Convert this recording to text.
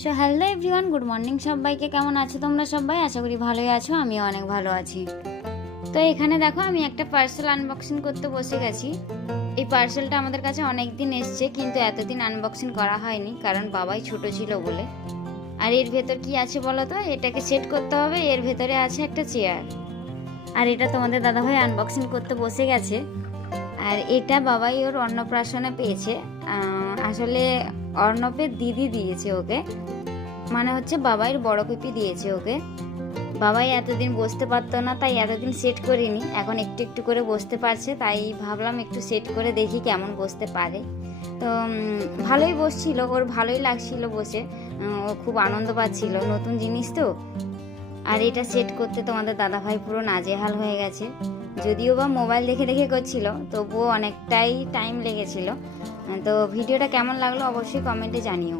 So hello everyone, good morning সবাইকে। কেমন আছো তোমরা সবাই? আশা করি ভালোই আছো, আমিও অনেক ভালো আছি। তো এখানে দেখো আমি একটা পার্সেল আনবক্সিং করতে বসে গেছি। এই পার্সেলটা আমাদের কাছে অনেক দিন এসছে, কিন্তু এতদিন আনবক্সিং করা হয়নি কারণ বাবাই ছোট ছিল বলে। আর এর ভেতর কি আছে বলো তো? এটাকে সেট করতে হবে। এর ভেতরে আছে একটা চেয়ার, আর এটা তোমাদের দাদাভাই আনবক্সিং করতে বসে গেছে। আর এটা বাবাই ওর অন্নপ্রাশনে পেয়েছে। আসলে অর্ণবের দিদি দিয়েছে ওকে, মানে হচ্ছে বাবাইয়ের বড় পিপি দিয়েছে ওকে। বাবাই এতদিন বসতে পারতো না, তাই এতদিন সেট করিনি। এখন একটু একটু করে বসতে পারছে, তাই ভাবলাম একটু সেট করে দেখি কেমন বসতে পারে। তো ভালোই বসছিল, ওর ভালোই লাগছিল বসে, ও খুব আনন্দ পাচ্ছিল, নতুন জিনিস তো। আর এটা সেট করতে তোমাদের দাদাভাই পুরো নাজেহাল হয়ে গেছে। যদিও বা মোবাইল দেখে দেখে করছিল, তবুও অনেকটাই টাইম লেগেছিল। তো ভিডিওটা কেমন লাগলো অবশ্যই কমেন্টে জানিও।